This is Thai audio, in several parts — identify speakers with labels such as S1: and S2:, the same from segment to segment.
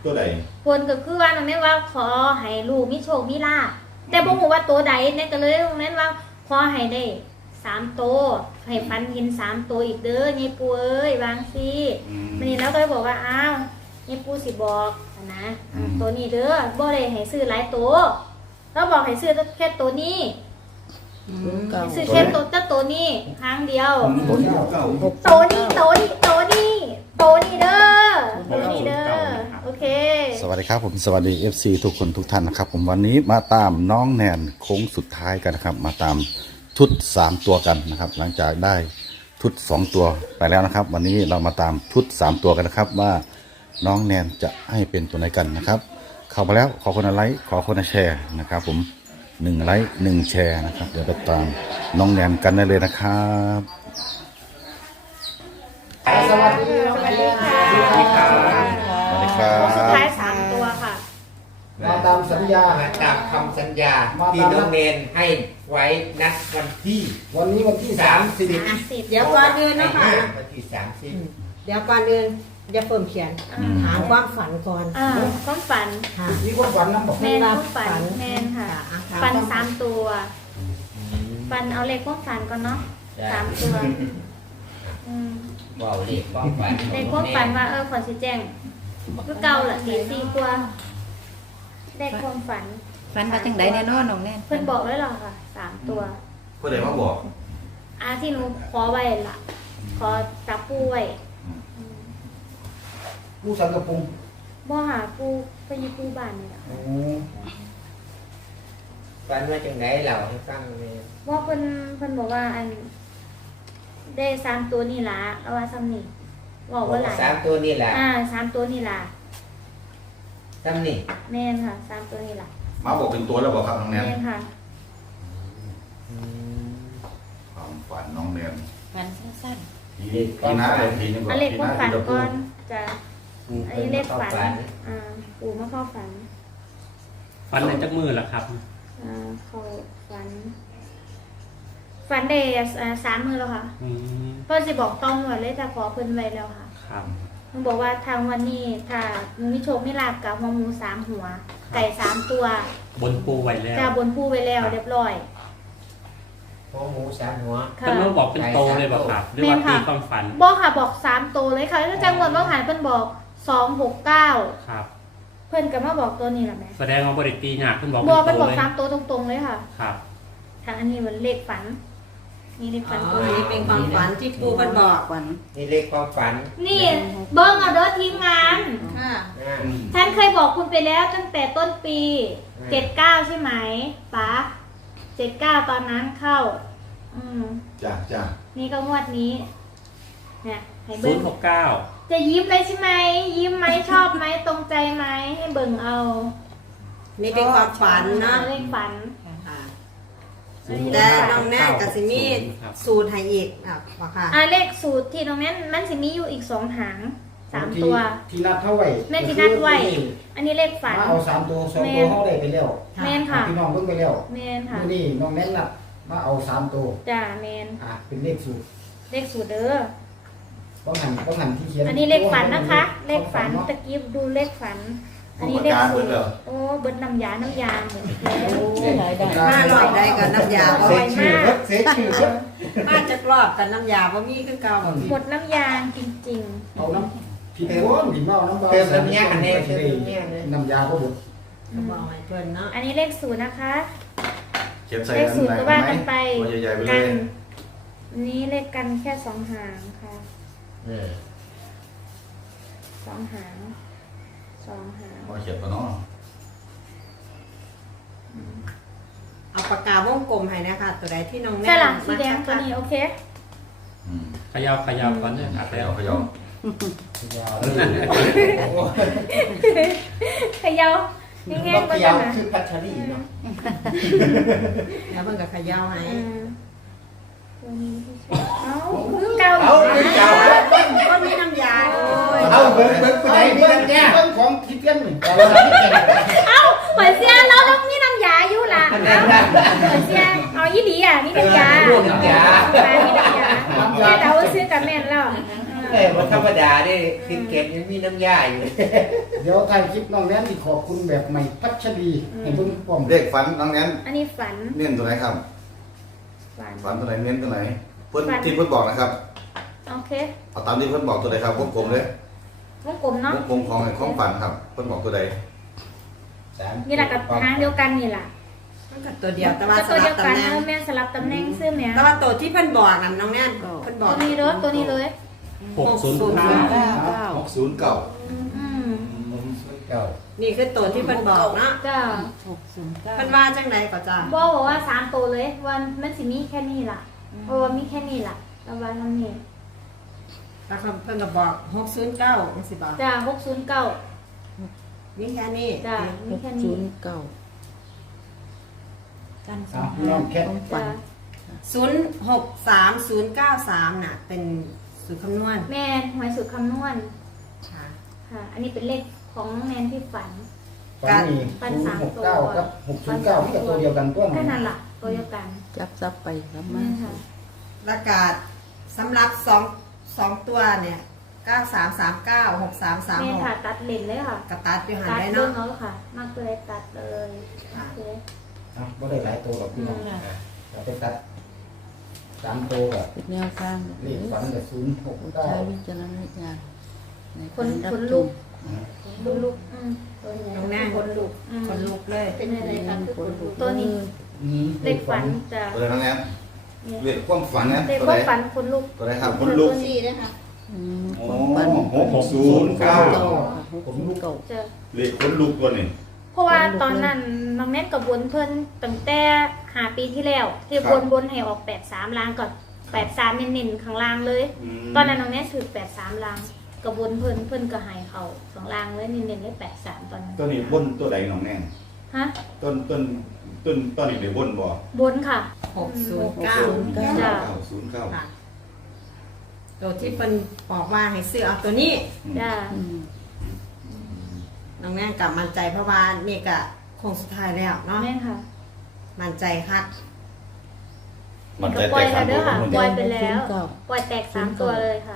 S1: ตัวใด
S2: คนก็คือว่าน้องแม่ว่าขอให้ลูกมีโชคมีลาภแต่บ่ฮู้ว่าตัวใดเนี่ยก็เลยน้องแม่ว่าขอให้ได้3ตัวให้ฟันเห็น3ตัวอีกเด้อยายปูเอ้ยวางสิมันนี่แล้วก็เลยบอกว่าอ้าวยายปูสิบอกนะตัวนี้เด้อบ่ได้ให้ซื้อหลายตัวเราบอกให้ซื้อแค่ตัวนี้ซื้อแค่ตัวนี้ครั้งเดียวตัวนี้เด้อตัวนี้เด้อโอเค
S3: สวัสดีครับผมสวัสดี FC ทุกคนทุกท่านนะครับผมวันนี้มาตามน้องแนนโค้งสุดท้ายกันนะครับมาตามชุด3ตัวกันนะครับหลังจากได้ชุด2ตัวไปแล้วนะครับวันนี้เรามาตามชุด3ตัวกันนะครับว่าน้องแนนจะให้เป็นตัวไหนกันนะครับเข้ามาแล้วขอคนละไลค์ขอคนละแชร์นะครับผม1 ไลค์ 1 แชร์นะครับเดี๋ยวไปตามน้องแนนกันได้เลยนะครับ
S2: สวัสดีค่ะ
S3: สวัสดีครับ
S2: สุดท้าย3ตัวค่ะ
S4: มาตามสัญญา
S5: มาตามคำสัญญาที่น้องเนนให้ไว้นัดวันที่
S4: วันที่
S5: 30
S6: เดี๋ยวก่อนเดินนะคะ
S5: วันที่30
S6: เดี๋ยวก่อนเดินอย่าเพิ่มเขียนหาความฝันก่อน
S2: ความฝัน
S4: มีความฝันนะบอก
S2: แมนความฝันแมนค่ะฝัน3ตัวฝันเอาเลขความฝันก่อนเนาะ3ตัว
S5: บอกเลขความฝัน
S2: เลขความฝันว่าขอชี้แจงก็เก่าละ4 กว่าเลขความฝัน
S7: มาจังไดแน่นอนน้องแน่
S2: เพิ่นบอกไว้หรอค่ะ3ตัว
S1: เพิ่นได้มาบอก
S2: ที่หนูขอไว้ล่ะขอจับปูไว้
S4: ผู้สังกะปุง
S2: บ่หาปูไปอยู่ปูบ้านนี่ล่ะ
S5: ฝันว่าจังไดเราให้ฟังเลย
S2: ว่าเพิ่นบอกว่าอันได้3ตัวนี่ล่ะเอาว่าซ้ำนี่บอกว่าหลาย
S5: 3ตัวนี่แหละ
S2: 3ตัวนี่ล่ะ
S5: ซ้ำนี่
S2: แม่นค่ะ3ตัวนี่ล่ะ
S1: มาบอกเป็นตัวแล้วบอกครับน้องแนน
S2: แม่นค่ะ
S1: ความฝันน้องแนน
S7: ฝันสั้น
S1: ทีหน้าทีนึงก่อน
S2: อันเลขความฝันก่อนจะอันนี้เลขฝันปู่มาเข้าฝัน
S8: ฝันในจักมือล่ะครับ
S2: เขาฝันได้3 มื้อแล้วค่ะเพิ่นสิบอกต้องว่าเลยแต่ขอเพิ่นไว้แล้วค่ะ
S8: ครับ
S2: มันบอกว่าทางวันนี้ถ้ามีโชคมีลาภกับหัวหมู3 หัวไก่3 ตัว
S8: บนปูไว้แล้ว
S2: จะบนปูไว้แล้วเรียบร้อย
S5: หัวหมู3 หัว
S8: เพิ่นมาบอกเป็นโตเลยบ่ครับหรือว่าตีความฝัน
S2: บอกค่ะบอก3 โตเลยค่ะแล้วจังหวัดบ่หันเพิ่นบอก269
S8: ครับ
S2: เพิ่นก็มาบอกตัวนี้ล่ะแม่
S8: แสดงว่าบ่ได้ตียากเพิ่นบอก
S2: เพิ่นบอก3 โตตรงๆเลยค่ะ
S8: ครับ
S2: ทางอันนี้มันเลขฝันนี่เลขฝันตัว
S6: นี้เป็นความฝันที่ปูเพิ่นบอกฝัน
S5: นี่เลขความฝัน
S2: นี่เบิ่งเอาเด้อทีมงาน
S6: ค่ะ
S2: ฉันเคยบอกคุณไปแล้วตั้งแต่ต้นปี79ใช่ไหมป๊า79ตอนนั้นเข้า
S1: จ้า
S2: นี่ก็งวดนี้เนี่ยให้เบิ่ง
S8: 069
S2: จะยิ้มเลยใช่ไหมยิ้มไหมชอบไหมตรงใจไหมให้เบิ่งเอา
S6: นี่เป็นความฝันนะ
S2: เลขฝัน
S6: แต่น้องแน่กับสิมีสูตรให้อีกว่าค่ะ
S2: เลขสูตรที่ตรงนั้นมันสิมีอยู่อีก2 หาง3 ตัว
S4: ที่นัดเท่าไหร่
S2: แม่ที่นัดไว้อันนี้เลขฝัน
S4: เอา3 ตัว2 ตัวเขาได้ไปแล้ว
S2: แม่นค่ะ
S4: พี่น้องเพิ่งไปแล้ว
S2: แม่นค่ะ
S4: นี่น้องแน่นนัดมาเอา3 ตัว
S2: จ้าแม่น
S4: เป็นเลขสูตร
S2: เด้อ
S4: ต้องหันที่เขียน
S2: อันนี้เลขฝันนะคะเลขฝันตะกี้ดูเลขฝันอันนี้เลขสูตรโอ้เบิ้ลน้ำยาเหมือนแล้ว
S6: 500ได้กับน้ำยา
S2: อร่อยมาก
S6: มาจากรอบแต่น้ำยาบ่มีคือเก่า
S2: หมดน้ำยาจริง
S4: ๆเอาน้ำพี่เอ๋หินเมาน้ำเบา
S5: เติมน้ำยาอันนี้เติม
S4: น้ำยาก็หมด
S6: บอกให้เพิ่นเนาะ
S2: อันนี้เลขสูตรนะคะ
S1: เล
S2: ขสูตรก็ว่ากันไปกันนี้เลขกันแค่2 หางค่ะ2 หาง
S1: ว่าเขียนปะเนาะ
S6: เอาปากกาวงกลมให้นะคะตัวใดที่น้องแม่
S2: ใช่หลังสีแดงตัวนี้โอเค
S8: ขยาวก่อนเนี่ย
S1: ขยาว
S2: ขยาวแห้งๆก็
S5: ได้คือพัชรีเนาะ
S6: แล้วเพิ่นก็ขยาวให้
S2: ตัวนี้เก่า
S6: ก็มีน้ำยา
S4: เอาเบิ้งไปไหนเบิ้งของคิดเล่นหนึ่งเห
S2: มือนเสียเราต้องมีน้ำยาอยู่ล่ะเหมือนเสียเอายี่ดีมีน้ำยามีน้ำยาแต่เราซื้อกันแม่นแล้ว
S5: เออมันธรรมดาดิคิดเก็บยังมีน้ำยาอยู่
S4: เดี๋ยวถ่ายคลิปน้องแนนที่ขอบคุณแบบใหม่พัชรีให้เบิ่งพร้อม
S1: เด็กฝันน้องแนน
S2: อันนี้ฝัน
S1: เน้นตัวไหนครับ
S2: ฝัน
S1: ฝันตัวไหนเน้นตัวไหนเพิ่น
S2: ฝัน
S1: ที่เพิ่นบอกนะครับ
S2: โอเค
S1: เอาตามที่เพิ่นบอกตัวใดครับวงกลมเลยว
S2: งกลมเนาะ
S1: วงกลมของฝันครับเพิ่นบอกตัวใด
S2: นี่แหละกับทางเดียวกันนี่แหละ
S6: มันก็ตัวเดียวแต่ว่า
S2: ก็
S6: ส
S2: ตัว
S6: ลั
S2: เดี
S6: บ
S2: ยว
S6: ตำ
S2: กัน
S6: แหน่ง
S2: แม่สลับตำแหน่งซื้อแม่
S6: แต่ว่าตัวที่เพิ่นบอกน่ะน้องแน่นเพิ่นบอ
S2: ตั
S6: ก
S2: วนี้เลยตัวนี้เลย
S8: 609
S1: 609
S2: อืม
S5: เก่า
S6: นี่คือตัวที่เพิ่นบอกเนาะ
S2: จ้า
S6: เพิ่นว่าจังไดก็จ้า
S2: บอกว่า3ตัวเลยวันมันสิมีแค่นี้ล่ะเพราะว่ามีแค่นี้ล่ะแล้ววันนั้นนี่
S6: แล้วก็เพิ่นก็บอก609จังซี่บ่
S2: จ้า609
S6: มีแค่นี้
S2: จ้ามีแค่นี้
S7: กันส
S4: อ่ะ
S7: อง
S4: น้องแคท
S2: จ้า
S6: 063093น่ะเป็นสูตรคำนวณ
S2: แม่หวยสุดคำนวณ
S6: ค่ะ
S2: ค่ะ อันนี้เป็นเลขของน้องแนนที่ฝัน
S4: ตอนนี้
S2: ปันสามตัว
S4: 069กับ609ที่กับตัวเดียวกันตัว
S2: แค่
S4: นั้น
S2: นั้นล่ะตัวเดียวกัน
S7: จับซับไปครับมา
S2: แม่ค่ะ
S6: แล้วก็สำหรับ2ตัวเนี่ย9339
S2: แม่ค่ะ
S6: 6336
S2: ตัดเลนเลยค่ะ
S6: กระตัดอยู่หัน
S2: ตัด
S6: ได้
S2: เบิ่
S6: เนาะ
S2: งเอาค่ะ มากเลยตัดเลยมากเลย
S4: อ่ะบ่ได้หลายตัวหรอกพี่น้องเราไปตัด3ตัวกับ
S7: เป็นแนวทาง
S4: เลขฝันกับ
S7: ใช้วิจารณญาณใน
S2: ค
S7: การ
S2: น
S7: รับ
S2: คน
S7: ช
S2: ลุ
S7: ม
S2: กคนลุกตัวใหญ่
S6: น้องแน่
S2: คนลุก
S6: คนลุกเลย
S2: เป็นอะไรคะคือคนลุกตัวนี้ เลขฝันจะ
S1: ตัวใดน้องแนนเรียกความฝันนะ
S2: เลข
S1: ตัว
S2: ค
S1: ใด
S2: วามฝันคนลุก
S1: ตัวใดครับคนลุก
S2: ตัวนี้นะคะ
S7: อืม
S1: โอ้
S7: ความฝัน
S1: 609
S7: ผมลูกเก่า
S2: จะ
S1: เลขคนลุกตัวนี้
S2: เพราะว่าตอนนั้นน้องแนนกับบนเพิ่นตั้งแต่5 ปีที่แล้วที่บนให้ออก83ล้านก่อน83เน้นๆข้างล่างเลย ตอนนั้นน้องแนนถือ83ล้านกับบนเพิ่นก็ให้เขา2ล้านเลยเน้นๆได้83ตอนนั้น
S1: ตัวนี้บนตัวใดน้องแนน
S2: ฮะ
S1: ต้นนี้ได้บนบ่
S2: บนค่ะ
S6: 609
S2: จ้ะ
S1: 909
S6: ค่ะ ตัวที่เพิ่นบอกว่าให้ซื้อเอาตัวนี้
S2: จ้า
S7: อืม
S6: น้องแน่นกลับมั่นใจเพราะว่านี่ก็คงสุดท้ายแล้วเนาะ
S2: แม่ค่ะ
S6: มั่นใจคัก
S1: มัน
S2: ก็
S1: ใจ
S2: ปล่
S1: แต
S2: อย
S1: ก
S2: แล้ว
S1: สาม
S2: เด้
S1: ตั
S2: อ
S1: ว
S2: ค่ะ
S1: ทั้งหมด
S2: ปล่อยไปแล้ว ปล่อยแตก3ตัวเลยค่ะ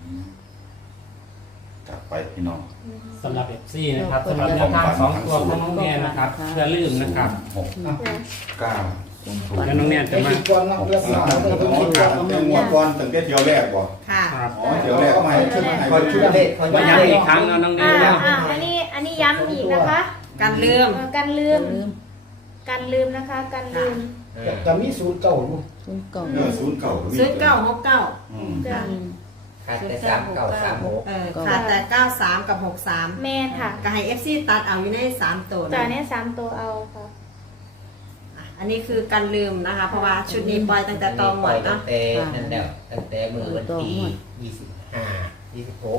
S1: กลับไปพี่น้อง
S8: สำหรับ FC นะครับสำหรับแนวทาง2ตัวของน้องแนนนะครับอย่าลืมนะครับ
S1: 6 9
S8: แล้วน้องแนนจะ
S4: ไอ้
S8: มา
S4: ที่ก่อนเนาะเรื่องสองตัว
S1: อ๋อครับเป็นงวดก่อนตั้งแต่เที่ยวแรกบ่
S6: ค่ะ
S8: ครับ
S1: อ๋อเที่ยวแรกก็มาให้ชุดให้
S5: คอยชุดเลขคอย
S8: มา
S5: ย้ำเล
S8: ย้ำอี
S5: ข
S8: กครั้งนะน้องแนนนะ
S2: อันนี้ย้ำอีกนะคะ
S6: การลืม
S2: การลืม
S7: ลืม
S2: การลืมนะคะ การลืม
S4: จะมี0เก่าอยู่
S7: คุณเก่า
S6: ซื้อ969
S1: อืม
S2: จ้ะ
S5: ขาดแต่3936
S6: ขาดแต่93กับ63
S2: แม่ค่ะ
S6: ก็ให้ FC ตัดเอาอยู่ใน3ตัว
S2: จ่า
S6: นะ
S2: เนี่ย3ตัวเอาค่ะ
S6: อันนี้คือการลืมนะคะ เพราะว่าชุดนี้ปล่อยตั้งแต่ตอนหมดเนาะ
S5: ตั้งแต่นั่นแล้วตั้งแต่มือวันที่25 26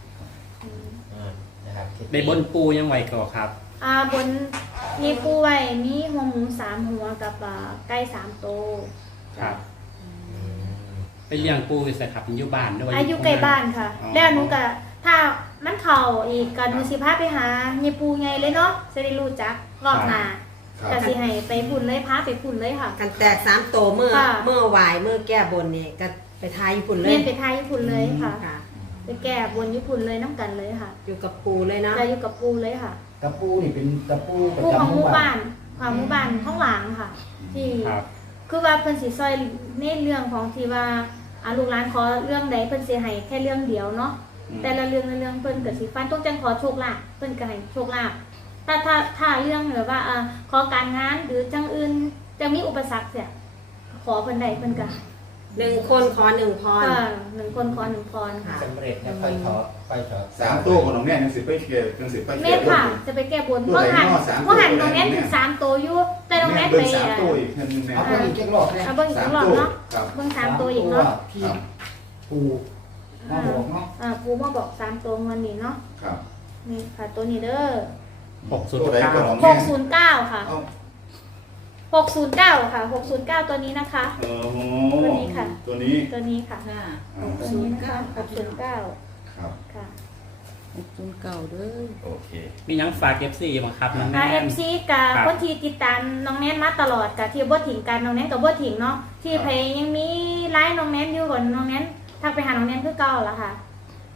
S5: นะครับ
S8: ในบนปูยังไหวก่อครับ
S2: บนมีปูไว้มีหัวหมู3หัวกับไก่3ตัว
S8: ครับ ไปเลี้ยงปูใส่ครับอยู่บ้านด้วย
S2: อายุใกล้บ้านค่ะ แล้วหนูก็ถ้ามันเข่าอีกก็หนูสิพาไปหาเยปูไงเลยเนาะจะได้รู้จักรอบหน้า
S1: ครับ
S2: ก็สิให้ไปพุ่นเลยพาไปพุ่นเลยค่ะ
S6: กันแตก3ตัวเมื่อ
S2: ค่ะ
S6: เมื่อวายเมื่อแก้บนเนี่ยก็ไปทายญี่ปุ่นเล
S2: เรี
S6: ย
S2: ยนไปไทยญี่ปุ่นเลยค่ะ
S6: ค่ะ
S2: ไปแก้บนญี่ปุ่นเลยน้ำกันเลยค่ะ
S6: อยู่กับปูเลยเนาะ
S2: จะอยู่กับปูเลยค่ะ
S4: ตะปูนี่เป็นตะปูประ
S2: ปูของ
S4: จำ
S2: ห
S4: ห
S2: มู่
S4: มู่บ้า
S2: บ้าน นของหมู่บ้านข้างหลังค่ะ ที่
S8: ครับ
S2: คือว่าเพิ่นสิซอยในเรื่องของที่ว่าลูกหลานขอเรื่องใดเพิ่นสิให้แค่เรื่องเดียวเนาะแต่ละเรื่องละเรื่องเพิ่นก็สิฟันต้องจังขอโชคลาภเพิ่นก็ให้โชคลาภถ้าเรื่องแบบว่าขอการงานหรือจังอื่นจะมีอุปสรรคเสียขอเพิ่นใดเพิ่นก็
S6: 1 คนขอ1 พร
S2: ก็1 คนขอ1 พรค่ะ
S5: สำเร็จแล้วค่อยถอดค่อยถอด
S1: 3ตัวของน้องแนนยังสิไปเก็บยังสิไป
S2: แม่
S1: เก็บ
S2: ค่ะ จะไปแก้บนเพราะหันตรงนี้ถึง3ตัวอยู่แต่ตรงนี้
S1: เบิ่
S2: ไป
S1: ง3ตัวอีกนึงแน่
S4: เอาไปอีกแค่รอบแค่
S2: เบิ่งอีกรอบเนาะ
S1: ครับ
S2: เบิ่ง3ตัวอีกเนาะ
S4: ที่ปูมาบอกเนาะ
S2: ปูมาบอก3ตัวเงินนี่เนาะ
S1: ครับ
S2: นี่ค่ะตัวนี้เด้อ
S1: ตัวใดก็น้องแนน
S2: 609ค่ะ
S1: เอ้า
S2: 609ค่ะ609ตัวนี้นะคะ ตัวนี้ค่ะ
S1: ตัวนี้
S2: ตัวนี้ค่ะ
S7: ค่ะ
S2: ตัวนี้นะคะ609
S1: ครับ
S2: ค่ะ
S7: คุณเก่าเด้อ
S1: โอเค
S8: มียังฝาก FC บ้างครับน้องแนน
S2: FC กับ
S8: ครับ
S2: คนที่ติดตามน้องแนนมาตลอดกับที่บ่ทิ้งกันน้องแนนกับบ่ทิ้งเนาะที่เพยยังมีไลน์น้องแนนอยู่ก่อนน้องแนนทักไปหาน้องแนนคือเก่าแล้วค่ะ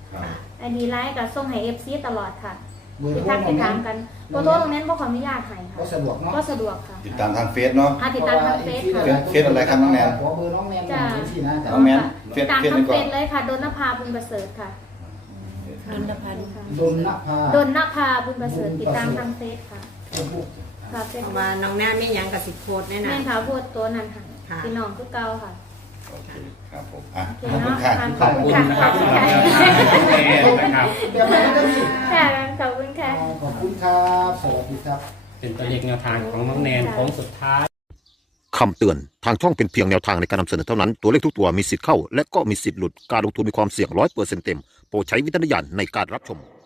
S1: ครับ
S2: ไอดีไลน์กับส่งให้ FC ตลอดค่ะ
S4: เบอร์
S2: ที่
S4: โทร
S2: ทัก
S4: น้
S2: ไป
S4: องแน
S2: ถาม
S4: น
S2: กันโทรตรงนั้นบ่ขออนุญาตให้ค่ะ
S4: ก็สะดวกเนาะ
S2: ก็สะดวกค่ะ
S3: ติดตามทางเฟซเนาะ
S2: ติดตามทางเฟซค่ะ
S3: เฟซอะไรครับน้องแนน
S4: ขอเบอร์น้องแนนหน่
S2: จ้า
S4: อยสินะจ๊ะ
S3: น้องแนน
S2: ติดตาม
S3: เฟซ
S2: ทาง
S3: ก่
S2: เฟ
S3: อน
S2: ซเลยค่ะดนภาบุญประเสริฐค่ะ
S7: นนทพันธ์
S4: ดนนภา
S2: ดนภาบุญประเสริฐติดตามทางเฟซค่ะค่ะเฟซ
S6: เพราะว่าน้องแน่ไม่ยังกับสิโคดแน่นะ
S2: แม่ค่ะพูดตัวนั้นค่ะ
S6: ค่ะ
S2: พี่น้องคือเก่าค่ะ
S3: โอเคครับผมอ่ะ
S2: โอเค
S3: ขอบคุณ
S2: เนาะ
S3: ค่ะ
S8: ขอบคุณนะครับสำหรับแนวทางน้องแนนนะครับ
S4: แบบไหนก็มี
S2: ค่ะขอบคุณค่ะ
S4: ขอบคุณครับสวัสดีครับ
S8: เป็นตัวเลขแนวทางของน้องแนนโค้งสุดท้าย
S9: คำเตือน ทางช่องเป็นเพียงแนวทางในการนำเสนอเท่านั้น ตัวเลขทุกตัวมีสิทธิ์เข้า และก็มีสิทธิ์หลุด การลงทุนมีความเสี่ยง100%เต็ม โปรดใช้วิจารณญาณในการรับชม